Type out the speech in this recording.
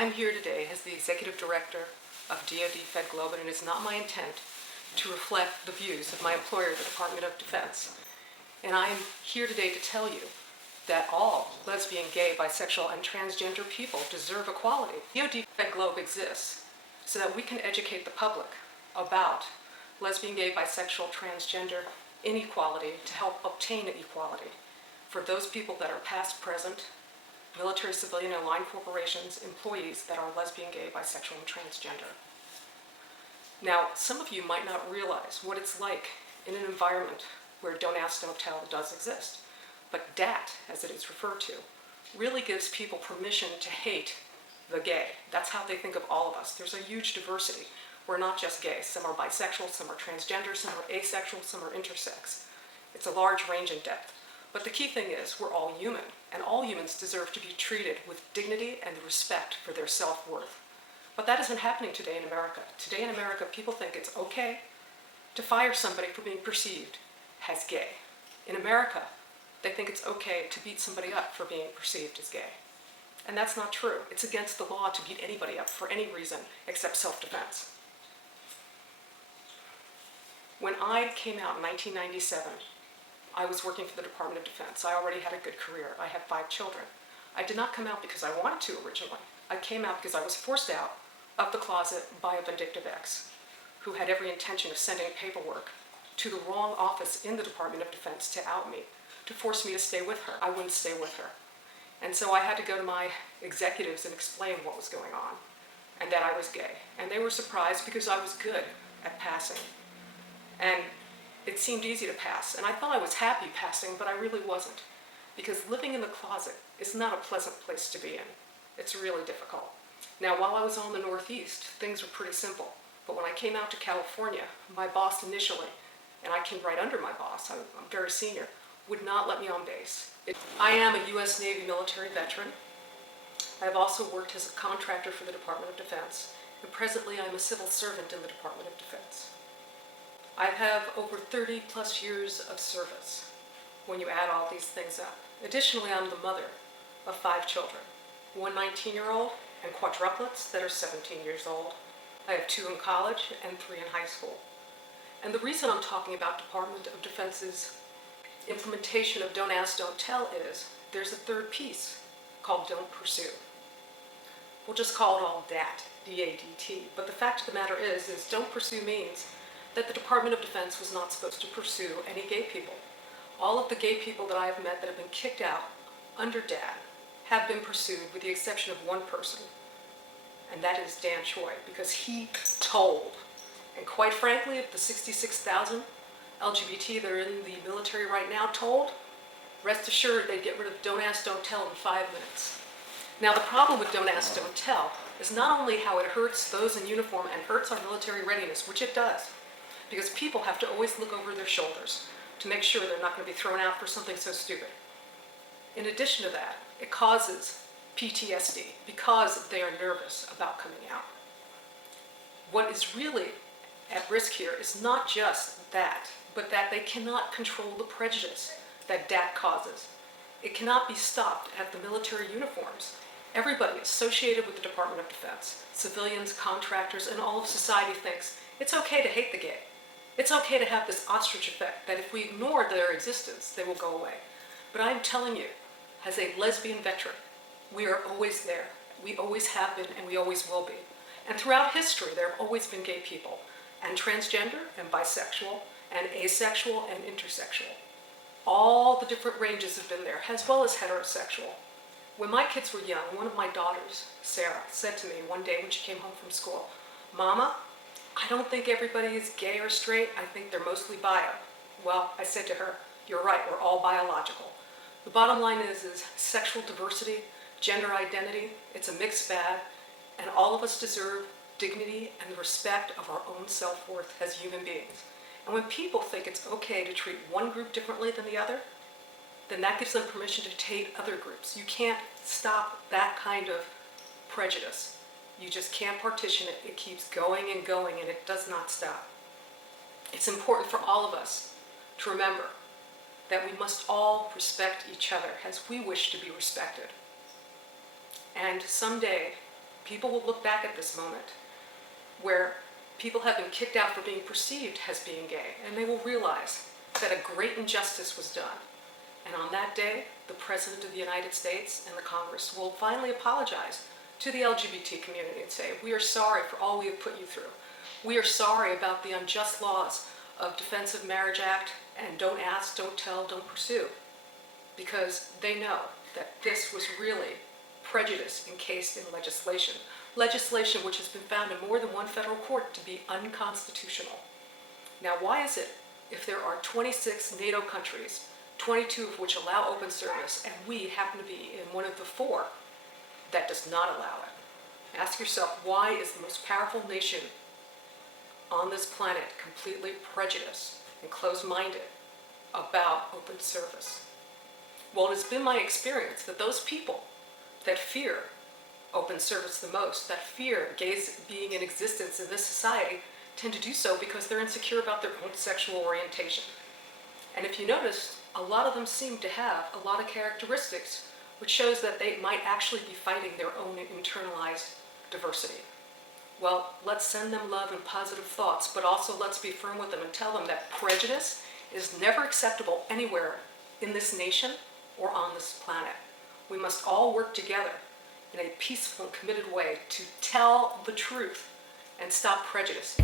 I'm here today as the Executive Director of DOD FED GLOBE, and it is not my intent to reflect the views of my employer, the Department of Defense. And I'm here today to tell you that all lesbian, gay, bisexual, and transgender people deserve equality. DOD FED GLOBE exists so that we can educate the public about lesbian, gay, bisexual, transgender inequality to help obtain equality for those people that are past, present, military, civilian, and line corporations, employees that are lesbian, gay, bisexual, and transgender. Now, some of you might not realize what it's like in an environment where Don't Ask, Don't Tell does exist. But DAT, as it is referred to, really gives people permission to hate the gay. That's how they think of all of us. There's a huge diversity. We're not just gay. Some are bisexual, some are transgender, some are asexual, some are intersex. It's a large range in depth. But the key thing is we're all human, and all humans deserve to be treated with dignity and respect for their self-worth. But that isn't happening today in America. Today in America, people think it's okay to fire somebody for being perceived as gay. In America, they think it's okay to beat somebody up for being perceived as gay. And that's not true. It's against the law to beat anybody up for any reason except self-defense. When I came out in 1997, I was working for the Department of Defense. I already had a good career. I had 5 children. I did not come out because I wanted to originally. I came out because I was forced out of the closet by a vindictive ex who had every intention of sending paperwork to the wrong office in the Department of Defense to out me, to force me to stay with her. I wouldn't stay with her. And so I had to go to my executives and explain what was going on and that I was gay. And they were surprised because I was good at passing. And it seemed easy to pass. And I thought I was happy passing, but I really wasn't. Because living in the closet is not a pleasant place to be in. It's really difficult. Now, while I was on the Northeast, things were pretty simple. But when I came out to California, my boss initially, and I came right under my boss, I'm very senior, would not let me on base. I am a U.S. Navy military veteran. I have also worked as a contractor for the Department of Defense, and presently I'm a civil servant in the Department of Defense. I have over 30 plus years of service when you add all these things up. Additionally, I'm the mother of 5 children, 1 19-year-old and quadruplets that are 17 years old. I have 2 in college and 3 in high school. And the reason I'm talking about Department of Defense's implementation of Don't Ask, Don't Tell is there's a third piece called Don't Pursue. We'll just call it all DAT, D-A-D-T. But the fact of the matter is Don't Pursue means that the Department of Defense was not supposed to pursue any gay people. All of the gay people that I have met that have been kicked out under DAT have been pursued with the exception of one person, and that is Dan Choi, because he told. And quite frankly, if the 66,000 LGBT that are in the military right now told, rest assured they'd get rid of Don't Ask, Don't Tell in 5 minutes. Now the problem with Don't Ask, Don't Tell is not only how it hurts those in uniform and hurts our military readiness, which it does, because people have to always look over their shoulders to make sure they're not going to be thrown out for something so stupid. In addition to that, it causes PTSD because they are nervous about coming out. What is really at risk here is not just that, but that they cannot control the prejudice that DAT causes. It cannot be stopped at the military uniforms. Everybody associated with the Department of Defense, civilians, contractors, and all of society thinks it's okay to hate the gay. It's okay to have this ostrich effect that if we ignore their existence, they will go away. But I'm telling you, as a lesbian veteran, we are always there. We always have been, and we always will be. And throughout history, there have always been gay people, and transgender, and bisexual, and asexual, and intersexual. All the different ranges have been there, as well as heterosexual. When my kids were young, one of my daughters, Sarah, said to me one day when she came home from school, "Mama, I don't think everybody is gay or straight. I think they're mostly bio." Well, I said to her, "You're right, we're all biological." The bottom line is sexual diversity, gender identity, it's a mixed bag, and all of us deserve dignity and the respect of our own self-worth as human beings. And when people think it's okay to treat one group differently than the other, then that gives them permission to hate other groups. You can't stop that kind of prejudice. You just can't partition it. It keeps going and going, and it does not stop. It's important for all of us to remember that we must all respect each other as we wish to be respected. And someday, People will look back at this moment where people have been kicked out for being perceived as being gay, and they will realize that a great injustice was done. And on that day, the President of the United States and the Congress will finally apologize to the LGBT community and say, we are sorry for all we have put you through. We are sorry about the unjust laws of Defense of Marriage Act and don't ask, don't tell, don't pursue. Because they know that this was really prejudice encased in legislation. Legislation which has been found in more than one federal court to be unconstitutional. Now, why is it, if there are 26 NATO countries, 22 of which allow open service, and we happen to be in one of the 4 that does not allow it? Ask yourself, why is the most powerful nation on this planet completely prejudiced and closed-minded about open service? Well, it has been my experience that those people that fear open service the most, that fear gays being in existence in this society, tend to do so because they're insecure about their own sexual orientation. And if you notice, a lot of them seem to have a lot of characteristics which shows that they might actually be fighting their own internalized diversity. Well, let's send them love and positive thoughts, but also let's be firm with them and tell them that prejudice is never acceptable anywhere in this nation or on this planet. We must all work together in a peaceful and committed way to tell the truth and stop prejudice.